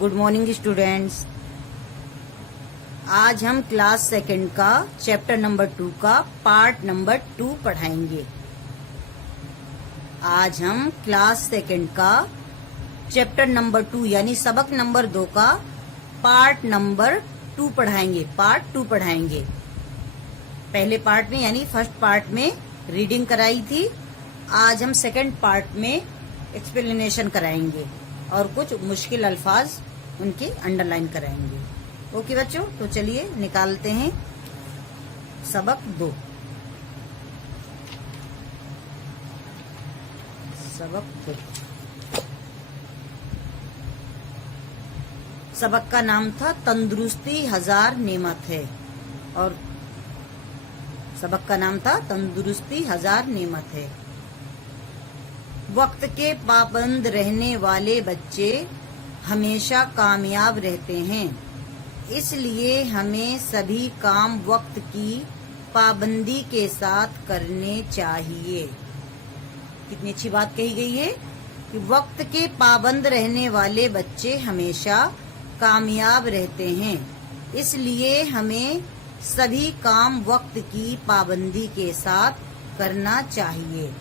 Good morning students. आज हम class second का चैप्टर नंबर 2 का पार्ट नंबर 2 पढ़ाएंगे। आज हम क्लास सेकंड का चैप्टर नंबर 2 यानी सबक नंबर 2 का पार्ट नंबर 2 पढ़ाएंगे। पार्ट 2 पढ़ाएंगे। पहले पार्ट में यानी फर्स्ट पार्ट में रीडिंग कराई थी। आज हम सेकंड पार्ट में एक्सप्लेनेशन कराएंगे और कुछ मुश्किल अल्फाज उनके अंडरलाइन कराएंगे। ओके बच्चों, तो चलिए निकालते हैं सबक 2। सबक 2 सबक का नाम था तंदुरुस्ती हजार नेमत है। और सबक का नाम था तंदुरुस्ती हजार नेमत है। वक्त के पाबंद रहने वाले बच्चे हमेशा कामयाब रहते हैं, इसलिए हमें सभी काम वक्त की पाबंदी के साथ करने चाहिए। कितनी अच्छी बात कही गई है कि वक्त के पाबंद रहने वाले बच्चे हमेशा कामयाब रहते हैं, इसलिए हमें सभी काम वक्त की पाबंदी के साथ करना चाहिए।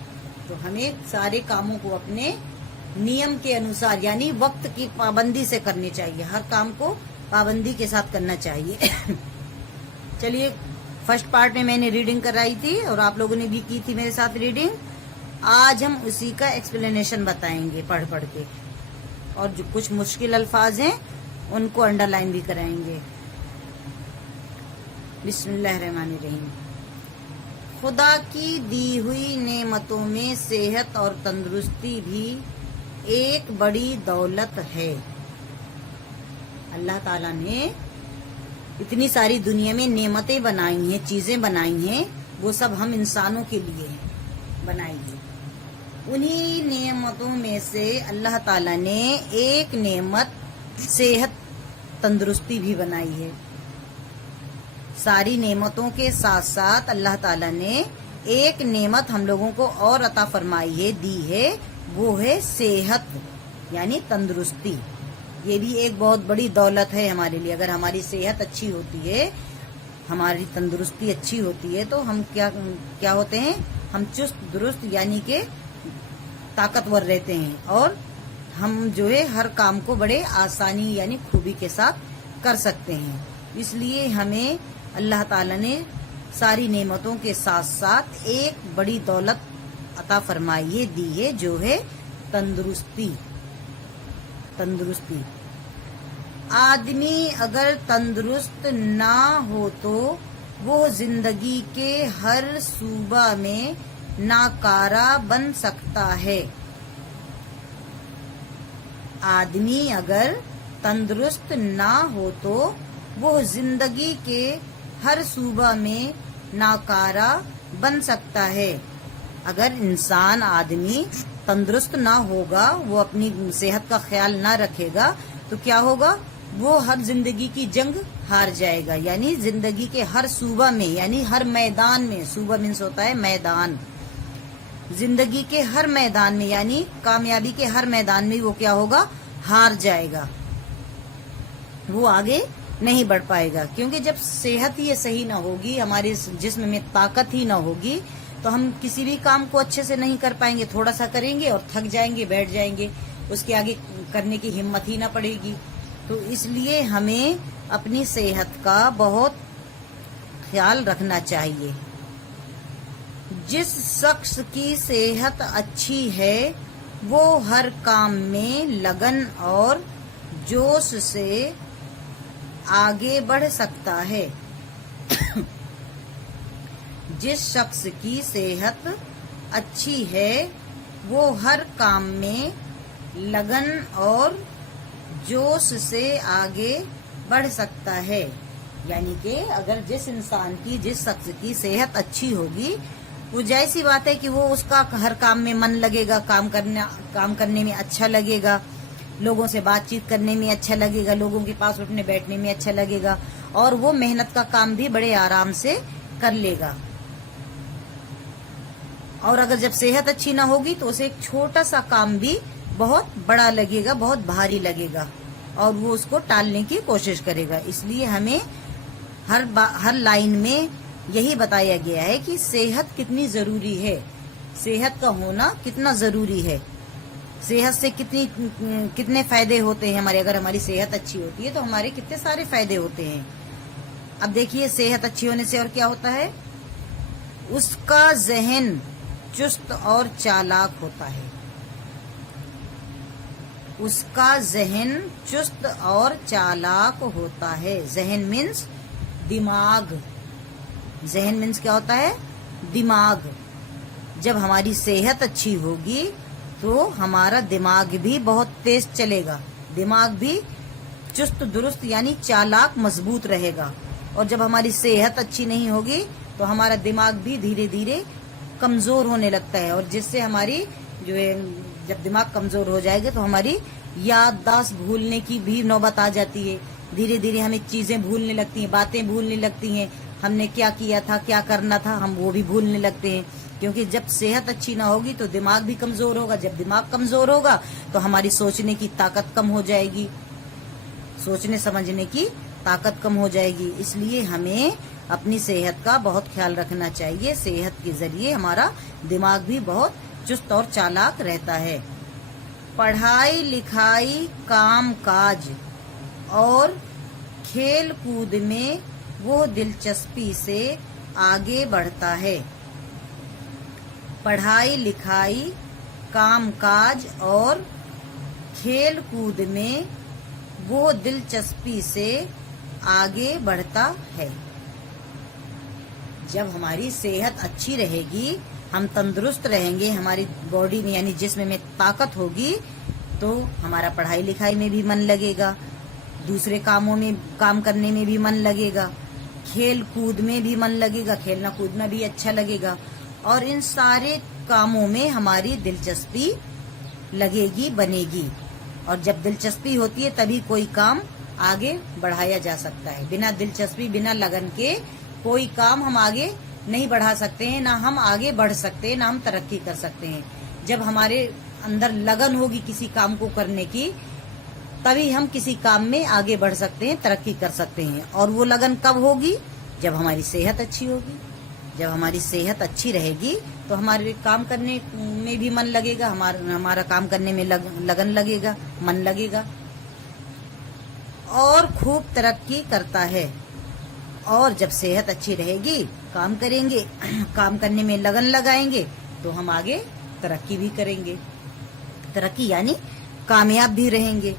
तो हमें सारे कामों को अपने नियम के अनुसार यानी वक्त की पाबंदी से करने चाहिए। हर काम को पाबंदी के साथ करना चाहिए। चलिए, फर्स्ट पार्ट में मैंने रीडिंग कराई थी और आप लोगों ने भी की थी मेरे साथ रीडिंग। आज हम उसी का एक्सप्लेनेशन बताएंगे पढ़ पढ़ के, और जो कुछ मुश्किल अल्फाज हैं उनको अंडरलाइन भी कराएंगे। बिस्मिल्लाहिर्रहमानिर्रहीम। खुदा की दी हुई नेमतों में सेहत और तंदुरुस्ती भी एक बड़ी दौलत है। अल्लाह ताला ने इतनी सारी दुनिया में नेमतें बनाई हैं, चीजें बनाई हैं, वो सब हम इंसानों के लिए बनाई है। उन्हीं नेमतों में से अल्लाह ताला ने एक नेमत सेहत तंदुरुस्ती भी बनाई है। सारी नेमतों के साथ साथ अल्लाह ताला ने एक नेमत हम लोगों को और अता फरमाई है, दी है, वो है सेहत यानी तंदुरुस्ती। ये भी एक बहुत बड़ी दौलत है हमारे लिए। अगर हमारी सेहत अच्छी होती है, हमारी तंदुरुस्ती अच्छी होती है, तो हम क्या होते हैं, हम चुस्त दुरुस्त यानी के ताकतवर रहते हैं और हम जो है हर काम को बड़े आसानी यानी खूबी के साथ कर सकते हैं। इसलिए हमें अल्लाह ताला ने सारी नेमतों के साथ साथ एक बड़ी दौलत अता फरमाई है, दी है, जो है तंदुरुस्ती। तंदुरुस्ती। आदमी अगर तंदुरुस्त ना हो तो वो जिंदगी के हर सूबा में नाकारा बन सकता है। आदमी अगर तंदुरुस्त ना हो तो वो जिंदगी के हर सूबा में नाकारा बन सकता है। अगर इंसान आदमी तंदुरुस्त ना होगा, वो अपनी सेहत का ख्याल ना रखेगा, तो क्या होगा, वो हर जिंदगी की जंग हार जाएगा। यानी जिंदगी के हर सूबा में यानी हर मैदान में, सूबा मीन्स होता है मैदान, जिंदगी के हर मैदान में यानी कामयाबी के हर मैदान में वो क्या होगा, हार जाएगा। वो आगे नहीं बढ़ पाएगा, क्योंकि जब सेहत ही सही ना होगी, हमारे जिस्म में ताकत ही ना होगी, तो हम किसी भी काम को अच्छे से नहीं कर पाएंगे। थोड़ा सा करेंगे और थक जाएंगे, बैठ जाएंगे, उसके आगे करने की हिम्मत ही ना पड़ेगी। तो इसलिए हमें अपनी सेहत का बहुत ख्याल रखना चाहिए। जिस शख्स की सेहत अच्छी है वो हर काम में लगन और जोश से आगे बढ़ सकता है। जिस शख्स की सेहत अच्छी है वो हर काम में लगन और जोश से आगे बढ़ सकता है। यानी कि अगर जिस इंसान की, जिस शख्स की सेहत अच्छी होगी, वो जैसी बात है कि वो उसका हर काम में मन लगेगा, काम करने में अच्छा लगेगा, लोगों से बातचीत करने में अच्छा लगेगा, लोगों के पास उठने बैठने में अच्छा लगेगा, और वो मेहनत का काम भी बड़े आराम से कर लेगा। और अगर जब सेहत अच्छी ना होगी तो उसे एक छोटा सा काम भी बहुत बड़ा लगेगा, बहुत भारी लगेगा। और वो उसको टालने की कोशिश करेगा। इसलिए हमें हर लाइन में यही बताया गया है कि सेहत कितनी जरूरी है, सेहत का होना कितना जरूरी है, सेहत से कितने फायदे होते हैं हमारे। अगर हमारी सेहत अच्छी होती है तो हमारे कितने सारे फायदे होते हैं। अब देखिए, सेहत अच्छी होने से और क्या होता है, उसका जहन चुस्त और चालाक होता है। उसका जहन चुस्त और चालाक होता है। जहन मीन्स दिमाग। जहन मीन्स क्या होता है, दिमाग। जब हमारी सेहत अच्छी होगी तो हमारा दिमाग भी बहुत तेज चलेगा, दिमाग भी चुस्त दुरुस्त यानी चालाक मजबूत रहेगा। और जब हमारी सेहत अच्छी नहीं होगी तो हमारा दिमाग भी धीरे धीरे कमजोर होने लगता है, और जिससे हमारी जो है, जब दिमाग कमजोर हो जाएगा तो हमारी याददाश्त भूलने की भी नौबत आ जाती है। धीरे धीरे हमें चीजें भूलने लगती हैं, बातें भूलने लगती हैं, हमने क्या किया था, क्या करना था, हम वो भी भूलने लगते हैं। क्योंकि जब सेहत अच्छी ना होगी तो दिमाग भी कमजोर होगा। जब दिमाग कमजोर होगा तो हमारी सोचने की ताकत कम हो जाएगी, सोचने समझने की ताकत कम हो जाएगी। इसलिए हमें अपनी सेहत का बहुत ख्याल रखना चाहिए। सेहत के जरिए हमारा दिमाग भी बहुत चुस्त और चालाक रहता है। पढ़ाई लिखाई, काम काज और खेल कूद में वो दिलचस्पी से आगे बढ़ता है। पढ़ाई लिखाई, काम काज और खेल कूद में वो दिलचस्पी से आगे बढ़ता है। जब हमारी सेहत अच्छी रहेगी, हम तंदुरुस्त रहेंगे, हमारी बॉडी में यानी जिस्म में ताकत होगी, तो हमारा पढ़ाई लिखाई में भी मन लगेगा, दूसरे कामों में काम करने में भी मन लगेगा, खेल कूद में भी मन लगेगा, खेलना कूदना भी अच्छा लगेगा, और इन सारे कामों में हमारी दिलचस्पी लगेगी, बनेगी। और जब दिलचस्पी होती है तभी कोई काम आगे बढ़ाया जा सकता है। बिना दिलचस्पी, बिना लगन के कोई काम हम आगे नहीं बढ़ा सकते हैं, ना हम आगे बढ़ सकते हैं, ना हम तरक्की कर सकते हैं। जब हमारे अंदर लगन होगी किसी काम को करने की, तभी हम किसी काम में आगे बढ़ सकते हैं, तरक्की कर सकते हैं। और वो लगन कब होगी, जब हमारी सेहत अच्छी होगी। जब हमारी सेहत अच्छी रहेगी तो हमारे काम करने में भी मन लगेगा, हमारा काम करने में लगन लगेगा, मन लगेगा, और खूब तरक्की करता है। और जब सेहत अच्छी रहेगी, काम करेंगे, काम करने में लगन लगाएंगे तो हम आगे तरक्की भी करेंगे। तरक्की यानी कामयाब भी रहेंगे।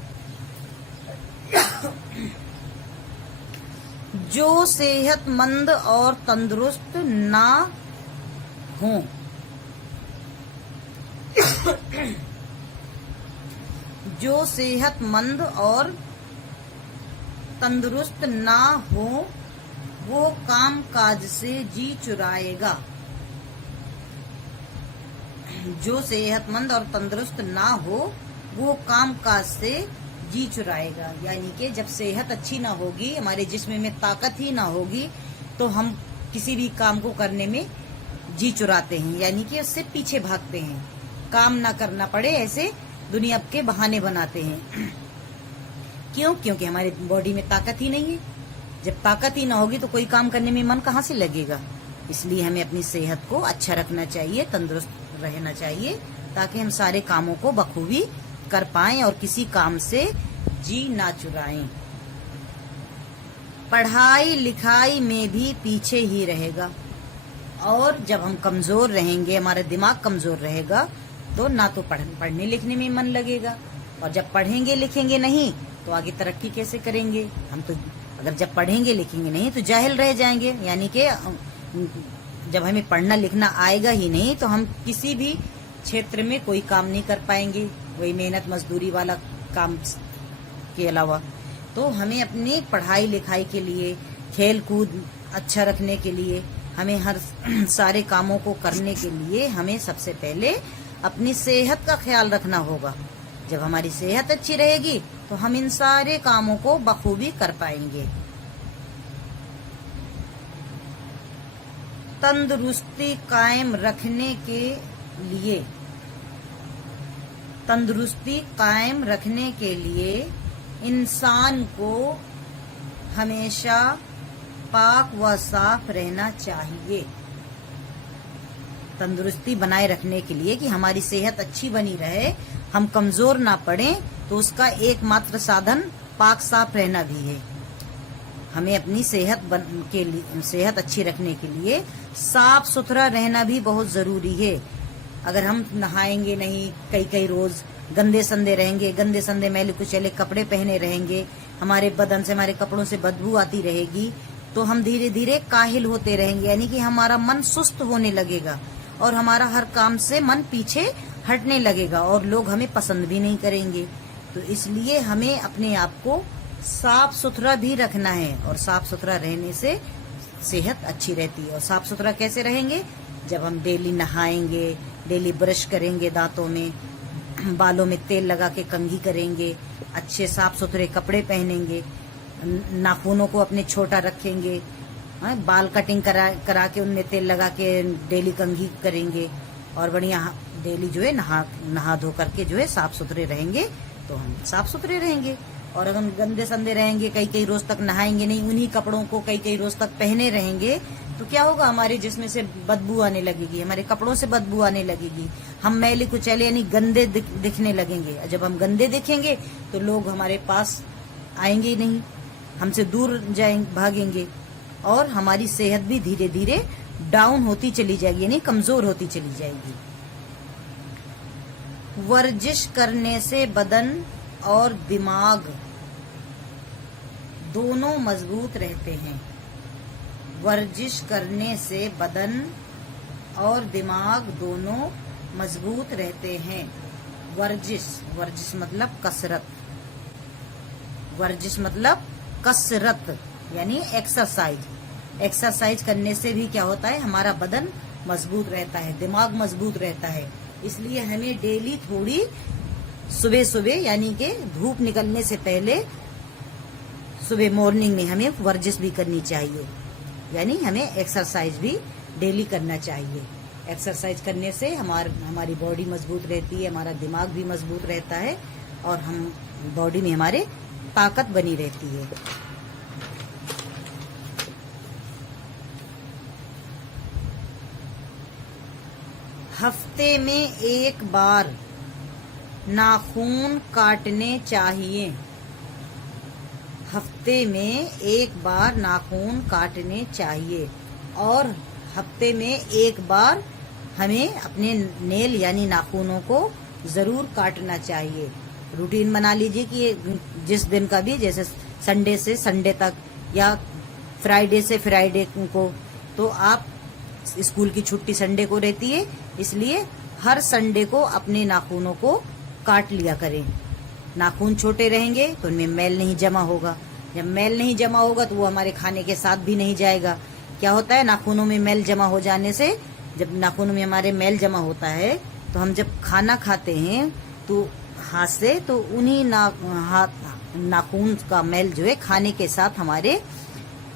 जो सेहतमंद और तंदुरुस्त ना हो, जो सेहतमंद और तंदुरुस्त ना हो वो काम काज से जी चुराएगा। जो सेहतमंद और तंदुरुस्त ना हो वो काम काज से जी चुराएगा। यानी कि जब सेहत अच्छी ना होगी, हमारे जिस्म में ताकत ही ना होगी, तो हम किसी भी काम को करने में जी चुराते हैं, यानी कि उससे पीछे भागते हैं। काम ना करना पड़े ऐसे दुनिया के बहाने बनाते हैं। क्यों? क्योंकि हमारी बॉडी में ताकत ही नहीं है। जब ताकत ही ना होगी तो कोई काम करने में मन कहाँ से लगेगा। इसलिए हमें अपनी सेहत को अच्छा रखना चाहिए, तंदुरुस्त रहना चाहिए, ताकि हम सारे कामों को बखूबी कर पाएं और किसी काम से जी ना चुराएं। पढ़ाई लिखाई में भी पीछे ही रहेगा, और जब हम कमजोर रहेंगे, हमारा दिमाग कमजोर रहेगा, तो ना तो पढ़ने लिखने में मन लगेगा, और जब पढ़ेंगे लिखेंगे नहीं तो आगे तरक्की कैसे करेंगे। हम तो अगर जब पढ़ेंगे लिखेंगे नहीं तो जाहिल रह जाएंगे। यानी कि जब हमें पढ़ना लिखना आएगा ही नहीं तो हम किसी भी क्षेत्र में कोई काम नहीं कर पाएंगे, वही मेहनत मजदूरी वाला काम के अलावा। तो हमें अपनी पढ़ाई लिखाई के लिए, खेल कूद अच्छा रखने के लिए, हमें हर सारे कामों को करने के लिए हमें सबसे पहले अपनी सेहत का ख्याल रखना होगा। जब हमारी सेहत अच्छी रहेगी तो हम इन सारे कामों को बखूबी कर पाएंगे। तंदुरुस्ती कायम रखने के लिए, तंदुरुस्ती कायम रखने के लिए इंसान को हमेशा पाक व साफ रहना चाहिए। तंदुरुस्ती बनाए रखने के लिए, कि हमारी सेहत अच्छी बनी रहे, हम कमजोर ना पड़े, तो उसका एकमात्र साधन पाक साफ रहना भी है। हमें अपनी सेहत अच्छी रखने के लिए साफ सुथरा रहना भी बहुत जरूरी है। अगर हम नहाएंगे नहीं, कई रोज गंदे संदे रहेंगे, गंदे संदे मैले कुचैले कपड़े पहने रहेंगे, हमारे बदन से, हमारे कपड़ों से बदबू आती रहेगी, तो हम धीरे धीरे काहिल होते रहेंगे, यानी कि हमारा मन सुस्त होने लगेगा और हमारा हर काम से मन पीछे हटने लगेगा और लोग हमें पसंद भी नहीं करेंगे। तो इसलिए हमें अपने आप को साफ सुथरा भी रखना है, और साफ सुथरा रहने से सेहत अच्छी रहती है। और साफ सुथरा कैसे रहेंगे? जब हम डेली नहाएंगे, डेली ब्रश करेंगे, दांतों में, बालों में तेल लगा के कंघी करेंगे, अच्छे साफ सुथरे कपड़े पहनेंगे, नाखूनों को अपने छोटा रखेंगे, बाल कटिंग करा के उनमें तेल लगा के डेली कंघी करेंगे, और बढ़िया डेली जो है नहा धो करके जो है साफ सुथरे रहेंगे, तो हम साफ सुथरे रहेंगे। और अगर हम गंदे संदे रहेंगे, कई रोज तक नहाएंगे नहीं, उन्हीं कपड़ों को कई रोज तक पहने रहेंगे, तो क्या होगा? हमारे जिस्म से बदबू आने लगेगी, हमारे कपड़ों से बदबू आने लगेगी, हम मैले कुचैले यानी गंदे दिखने लगेंगे। जब हम गंदे दिखेंगे तो लोग हमारे पास आएंगे ही नहीं, हमसे दूर भागेंगे, और हमारी सेहत भी धीरे धीरे डाउन होती चली जाएगी, यानी कमजोर होती चली जाएगी। वर्जिश करने से बदन और दिमाग दोनों मजबूत रहते हैं। वर्जिश करने से बदन और दिमाग दोनों मजबूत रहते हैं। वर्जिश मतलब कसरत, वर्जिश मतलब कसरत यानी एक्सरसाइज करने से भी क्या होता है? हमारा बदन मजबूत रहता है, दिमाग मजबूत रहता है। इसलिए हमें डेली थोड़ी सुबह यानी कि धूप निकलने से पहले सुबह मॉर्निंग में हमें वर्जिश भी करनी चाहिए, यानी हमें एक्सरसाइज भी डेली करना चाहिए। एक्सरसाइज करने से हमारी बॉडी मजबूत रहती है, हमारा दिमाग भी मजबूत रहता है, और हम बॉडी में हमारे ताकत बनी रहती है। हफ्ते में एक बार नाखून काटने चाहिए। हफ्ते में एक बार नाखून काटने चाहिए, और हफ्ते में एक बार हमें अपने नेल यानी नाखूनों को जरूर काटना चाहिए। रूटीन बना लीजिए कि जिस दिन का भी, जैसे संडे से संडे तक या फ्राइडे से फ्राइडे को, तो आप स्कूल की छुट्टी संडे को रहती है, इसलिए हर संडे को अपने नाखूनों को काट लिया करें। नाखून छोटे रहेंगे तो उनमें मैल नहीं जमा होगा, जब मैल नहीं जमा होगा तो वो हमारे खाने के साथ भी नहीं जाएगा। क्या होता है? नाखूनों में मैल जमा हो जाने से, जब नाखूनों में हमारे मैल जमा होता है तो हम जब खाना खाते हैं तो हाथ से, तो उन्हीं नाखून का मैल जो है खाने के साथ हमारे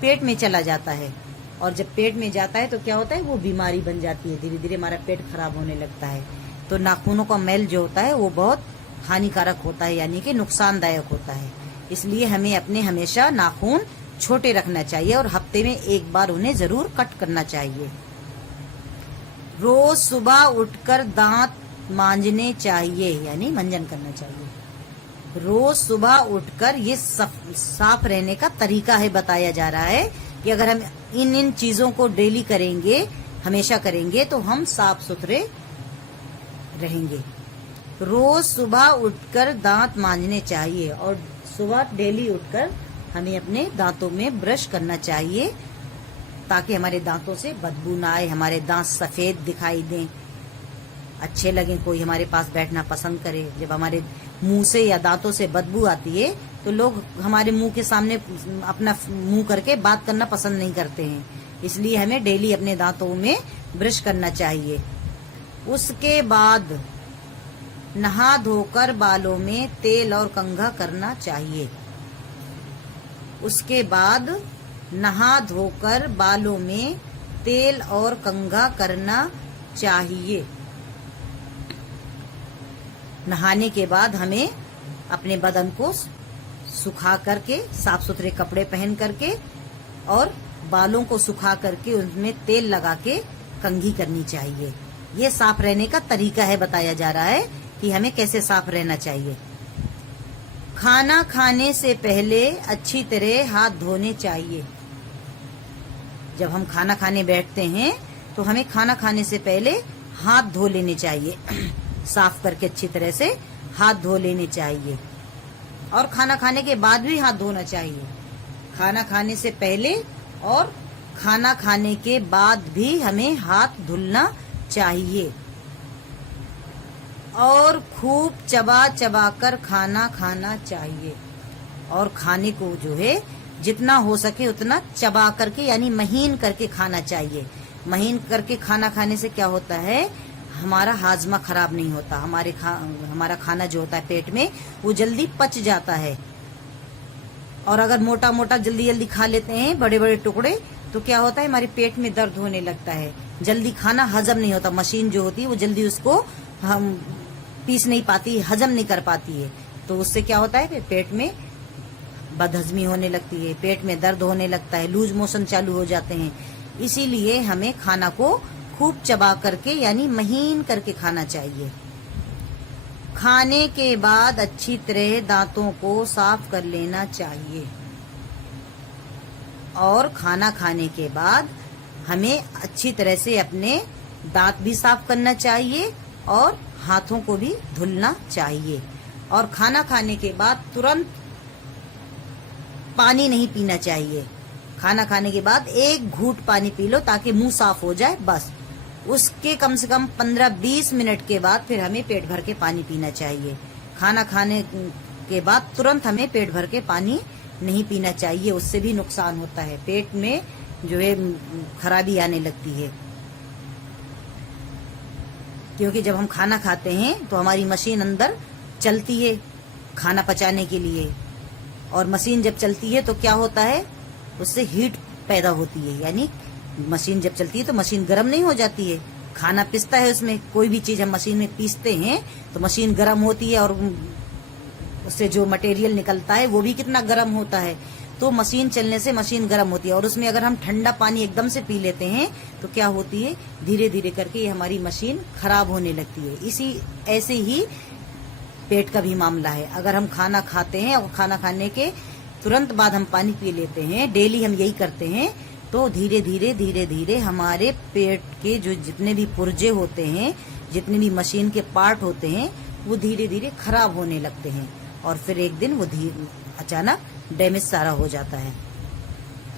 पेट में चला जाता है, और जब पेट में जाता है तो क्या होता है? वो बीमारी बन जाती है, धीरे धीरे हमारा पेट खराब होने लगता है। तो नाखूनों का मैल जो होता है वो बहुत हानिकारक होता है, यानी कि नुकसानदायक होता है। इसलिए हमें अपने हमेशा नाखून छोटे रखना चाहिए, और हफ्ते में एक बार उन्हें जरूर कट करना चाहिए। रोज सुबह उठकर दांत मांजने चाहिए, यानी मंजन करना चाहिए। रोज सुबह उठकर, ये साफ रहने का तरीका है, बताया जा रहा है कि अगर हम इन चीजों को डेली करेंगे, हमेशा करेंगे, तो हम साफ सुथरे रहेंगे। रोज सुबह उठकर दांत मांजने चाहिए, और सुबह डेली उठकर हमें अपने दांतों में ब्रश करना चाहिए, ताकि हमारे दांतों से बदबू ना आए, हमारे दांत सफेद दिखाई दें, अच्छे लगें, कोई हमारे पास बैठना पसंद करे। जब हमारे मुंह से या दांतों से बदबू आती है तो लोग हमारे मुंह के सामने अपना मुंह करके बात करना पसंद नहीं करते हैं, इसलिए हमें डेली अपने दांतों में ब्रश करना चाहिए। उसके बाद नहा धोकर बालों में तेल और कंघा करना चाहिए। उसके बाद नहा धोकर बालों में तेल और कंघा करना चाहिए। नहाने के बाद हमें अपने बदन को सुखा करके, साफ सुथरे कपड़े पहन करके और बालों को सुखा करके उनमें तेल लगा के कंघी करनी चाहिए। ये साफ रहने का तरीका है, बताया जा रहा है कि हमें कैसे साफ रहना चाहिए। खाना खाने से पहले अच्छी तरह हाथ धोने चाहिए। जब हम खाना खाने बैठते हैं तो हमें खाना खाने से पहले हाथ धो लेने चाहिए। साफ करके अच्छी तरह से हाथ धो लेने चाहिए और खाना खाने के बाद भी हाथ धोना चाहिए। खाना खाने से पहले और खाना खाने के बाद भी हमें हाथ धुलना चाहिए और खूब चबा चबा कर खाना खाना चाहिए। और खाने को जो है जितना हो सके उतना चबा करके यानी महीन करके खाना चाहिए। महीन करके खाना खाने से क्या होता है, हमारा हाजमा खराब नहीं होता। हमारा खाना जो होता है पेट में वो जल्दी पच जाता है। और अगर मोटा मोटा जल्दी जल्दी खा लेते हैं बड़े बड़े टुकड़े तो क्या होता है, हमारे पेट में दर्द होने लगता है। जल्दी खाना हजम नहीं होता। मशीन जो होती है वो जल्दी उसको हम पीस नहीं पाती, हजम नहीं कर पाती है। तो उससे क्या होता है, पेट में बदहजमी होने लगती है, पेट में दर्द होने लगता है, लूज मोशन चालू हो जाते हैं। इसीलिए हमें खाना को खूब चबा करके यानी महीन करके खाना चाहिए। खाने के बाद अच्छी तरह दांतों को साफ कर लेना चाहिए और खाना खाने के बाद हमें अच्छी तरह से अपने दांत भी साफ करना चाहिए और हाथों को भी धुलना चाहिए। और खाना खाने के बाद तुरंत पानी नहीं पीना चाहिए। खाना खाने के बाद एक घूंट पानी पी लो ताकि मुंह साफ हो जाए, बस। उसके कम से कम 15-20 मिनट के बाद फिर हमें पेट भर के पानी पीना चाहिए। खाना खाने के बाद तुरंत हमें पेट भर के पानी नहीं पीना चाहिए, उससे भी नुकसान होता है। पेट में जो है खराबी आने लगती है, क्योंकि जब हम खाना खाते हैं तो हमारी मशीन अंदर चलती है खाना पचाने के लिए। और मशीन जब चलती है तो क्या होता है, उससे हीट पैदा होती है। यानी मशीन जब चलती है तो मशीन गर्म नहीं हो जाती है, खाना पिसता है उसमें। कोई भी चीज हम मशीन में पीसते हैं तो मशीन गर्म होती है और उससे जो मटेरियल निकलता है वो भी कितना गर्म होता है। तो मशीन चलने से मशीन गर्म होती है और उसमें अगर हम ठंडा पानी एकदम से पी लेते हैं तो क्या होती है, धीरे धीरे करके ये हमारी मशीन खराब होने लगती है। ऐसे ही पेट का भी मामला है। अगर हम खाना खाते हैं और खाना खाने के तुरंत बाद हम पानी पी लेते हैं, डेली हम यही करते हैं, तो धीरे धीरे हमारे पेट के जो जितने भी पुर्जे होते हैं, जितने भी मशीन के पार्ट होते हैं, वो धीरे धीरे खराब होने लगते हैं और फिर एक दिन वो अचानक डैमेज सारा हो जाता है,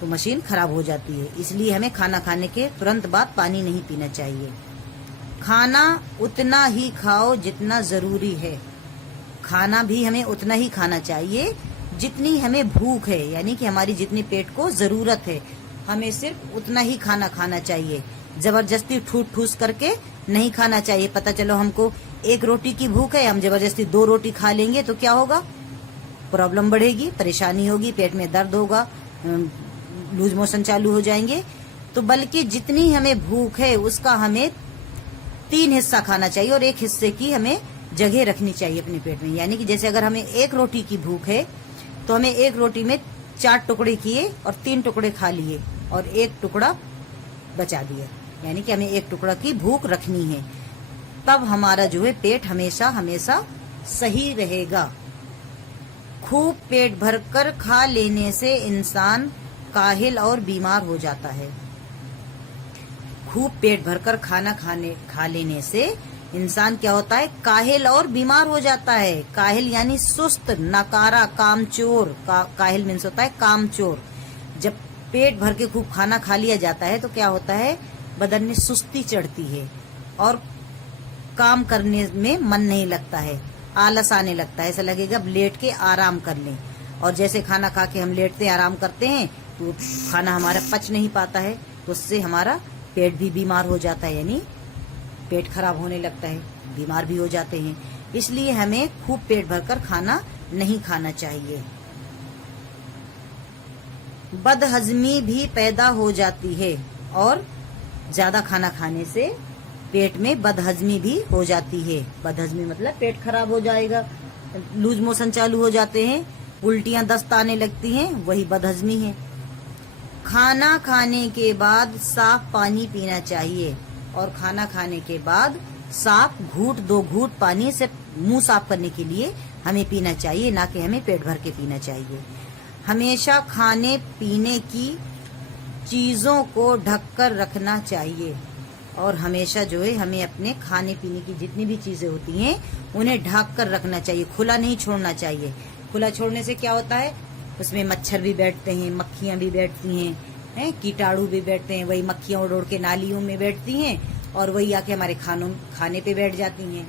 तो मशीन खराब हो जाती है। इसलिए हमें खाना खाने के तुरंत बाद पानी नहीं पीना चाहिए। खाना उतना ही खाओ जितना जरूरी है। खाना भी हमें उतना ही खाना चाहिए जितनी हमें भूख है, यानी कि हमारी जितनी पेट को जरूरत है, हमें सिर्फ उतना ही खाना खाना चाहिए। जबरदस्ती ठूस ठूस करके नहीं खाना चाहिए। पता चलो हमको एक रोटी की भूख है, हम जबरदस्ती 2 रोटी खा लेंगे तो क्या होगा, प्रॉब्लम बढ़ेगी, परेशानी होगी, पेट में दर्द होगा, लूज मोशन चालू हो जाएंगे। तो बल्कि जितनी हमें भूख है उसका हमें 3 हिस्सा खाना चाहिए और 1 हिस्से की हमें जगह रखनी चाहिए अपने पेट में। यानी कि जैसे अगर हमें 1 रोटी की भूख है तो हमें 1 रोटी में 4 टुकड़े किए और 3 टुकड़े खा लिए और 1 टुकड़ा बचा दिया। यानी कि हमें 1 टुकड़ा की भूख रखनी है, तब हमारा जो है पेट हमेशा हमेशा सही रहेगा। खूब पेट भरकर खा लेने से इंसान काहिल और बीमार हो जाता है। खूब पेट भरकर खाना खा लेने से इंसान क्या होता है, काहिल और बीमार हो जाता है। काहिल यानी सुस्त, नकारा, कामचोर। काहिल मीन्स होता है कामचोर। जब पेट भर के खूब खाना खा लिया जाता है तो क्या होता है, बदन में सुस्ती चढ़ती है और काम करने में मन नहीं लगता है, आलस आने लगता है। ऐसा लगेगा अब लेट के आराम कर लें। और जैसे खाना खा के हम लेटते आराम करते हैं तो खाना हमारा पच नहीं पाता है, तो उससे हमारा पेट भी बीमार हो जाता है, यानी पेट खराब होने लगता है, बीमार भी हो जाते हैं। इसलिए हमें खूब पेट भरकर खाना नहीं खाना चाहिए। बदहजमी भी पैदा हो जाती है और ज्यादा खाना खाने से पेट में बदहजमी भी हो जाती है। बदहजमी मतलब पेट खराब हो जाएगा, लूज मोशन चालू हो जाते हैं। उल्टियां दस्त आने लगती हैं, वही बदहजमी है। खाना खाने के बाद साफ पानी पीना चाहिए, और खाना खाने के बाद साफ दो घूंट पानी से मुंह साफ करने के लिए हमें पीना चाहिए, ना कि हमें पेट भर के पीना चाहिए। हमेशा खाने पीने की चीजों को ढककर रखना चाहिए, और हमेशा जो है हमें अपने खाने पीने की जितनी भी चीजें होती हैं उन्हें ढक कर रखना चाहिए, खुला नहीं छोड़ना चाहिए। खुला छोड़ने से क्या होता है, उसमें मच्छर भी बैठते हैं, मक्खियां भी बैठती हैं, कीटाणु भी बैठते हैं। वही मक्खियां उड़ उड़ के नालियों में बैठती हैं और वही आके हमारे खाने पे बैठ जाती हैं,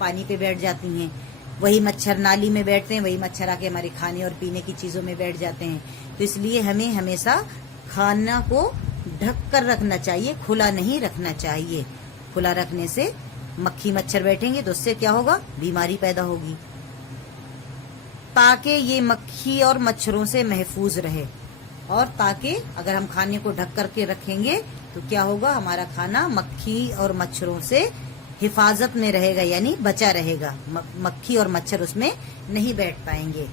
पानी पे बैठ जाती हैं। वही मच्छर नाली में बैठते हैं, वही मच्छर आके हमारे खाने और पीने की चीजों में बैठ जाते हैं। तो इसलिए हमें हमेशा खाना को ढक कर रखना चाहिए, खुला नहीं रखना चाहिए। खुला रखने से मक्खी मच्छर बैठेंगे तो उससे क्या होगा, बीमारी पैदा होगी। ताकि ये मक्खी और मच्छरों से महफूज रहे, और ताकि अगर हम खाने को ढक करके रखेंगे तो क्या होगा, हमारा खाना मक्खी और मच्छरों से हिफाजत में रहेगा, यानी बचा रहेगा। मक्खी और मच्छर उसमें नहीं बैठ पाएंगे।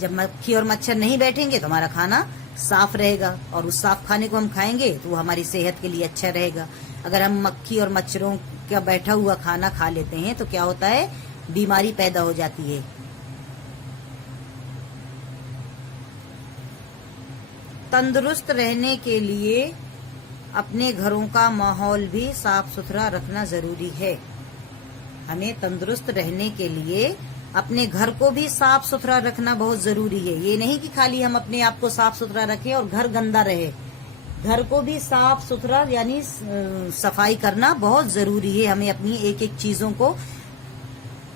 जब मक्खी और मच्छर नहीं बैठेंगे तो हमारा खाना साफ रहेगा, और उस साफ खाने को हम खाएंगे तो वो हमारी सेहत के लिए अच्छा रहेगा। अगर हम मक्खी और मच्छरों का बैठा हुआ खाना खा लेते हैं तो क्या होता है, बीमारी पैदा हो जाती है। तंदुरुस्त रहने के लिए अपने घरों का माहौल भी साफ सुथरा रखना जरूरी है। हमें तंदुरुस्त रहने के लिए अपने घर को भी साफ सुथरा रखना बहुत जरूरी है। ये नहीं कि खाली हम अपने आप को साफ सुथरा रखें और घर गंदा रहे। घर को भी साफ सुथरा यानी सफाई करना बहुत जरूरी है। हमें अपनी एक एक चीजों को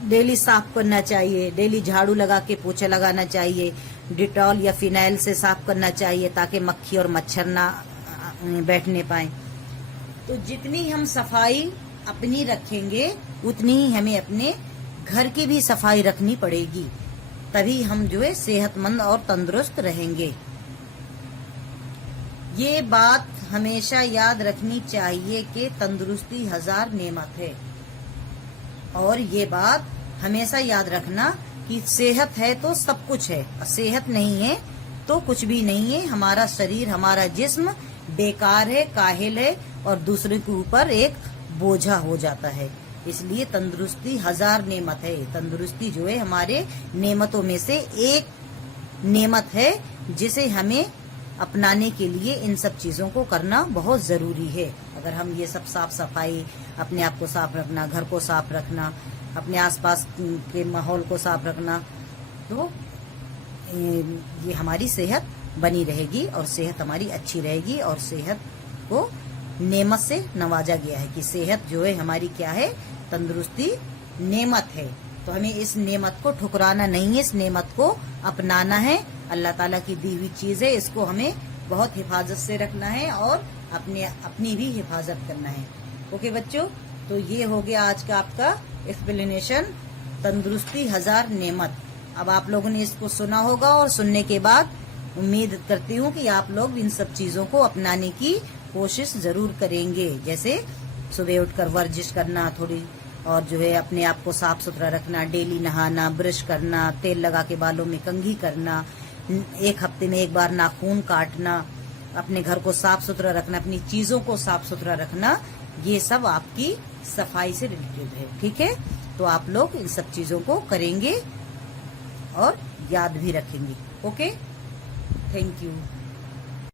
डेली साफ करना चाहिए, डेली झाड़ू लगा के पोछा लगाना चाहिए, डिटॉल या फिनाइल से साफ करना चाहिए, ताकि मक्खी और मच्छर ना बैठने पाए। तो जितनी हम सफाई अपनी रखेंगे उतनी ही हमें अपने घर की भी सफाई रखनी पड़ेगी, तभी हम जो है सेहतमंद और तंदुरुस्त रहेंगे। ये बात हमेशा याद रखनी चाहिए कि तंदुरुस्ती 1000 नेमत है, और ये बात हमेशा याद रखना कि सेहत है तो सब कुछ है, और सेहत नहीं है तो कुछ भी नहीं है। हमारा शरीर, हमारा जिस्म बेकार है, काहिल है, और दूसरे के ऊपर एक बोझा हो जाता है। इसलिए तंदुरुस्ती 1000 नेमत है। तंदुरुस्ती जो है हमारे नेमतों में से एक नेमत है, जिसे हमें अपनाने के लिए इन सब चीजों को करना बहुत जरूरी है। अगर हम ये सब साफ सफाई, अपने आप को साफ रखना, घर को साफ रखना, अपने आसपास के माहौल को साफ रखना, तो ये हमारी सेहत बनी रहेगी और सेहत हमारी अच्छी रहेगी। और सेहत को नेमत से नवाजा गया है कि सेहत जो है हमारी क्या है, तंदुरुस्ती नेमत है। तो हमें इस नेमत को ठुकराना नहीं है, इस नेमत को अपनाना है। अल्लाह ताला की दी हुई चीज है, इसको हमें बहुत हिफाजत से रखना है और अपनी भी हिफाजत करना है। ओके बच्चों, तो ये हो गया आज का आपका एक्सप्लेनेशन, तंदुरुस्ती 1000 नेमत। अब आप लोगों ने इसको सुना होगा, और सुनने के बाद उम्मीद करती हूँ कि आप लोग इन सब चीजों को अपनाने की कोशिश जरूर करेंगे। जैसे सुबह उठकर वर्जिश करना थोड़ी, और जो है अपने आप को साफ सुथरा रखना, डेली नहाना, ब्रश करना, तेल लगा के बालों में कंघी करना, 1 हफ्ते में 1 बार नाखून काटना, अपने घर को साफ सुथरा रखना, अपनी चीजों को साफ सुथरा रखना, ये सब आपकी सफाई से रिलेटेड है। ठीक है, तो आप लोग इन सब चीजों को करेंगे और याद भी रखेंगे। Okay, thank you.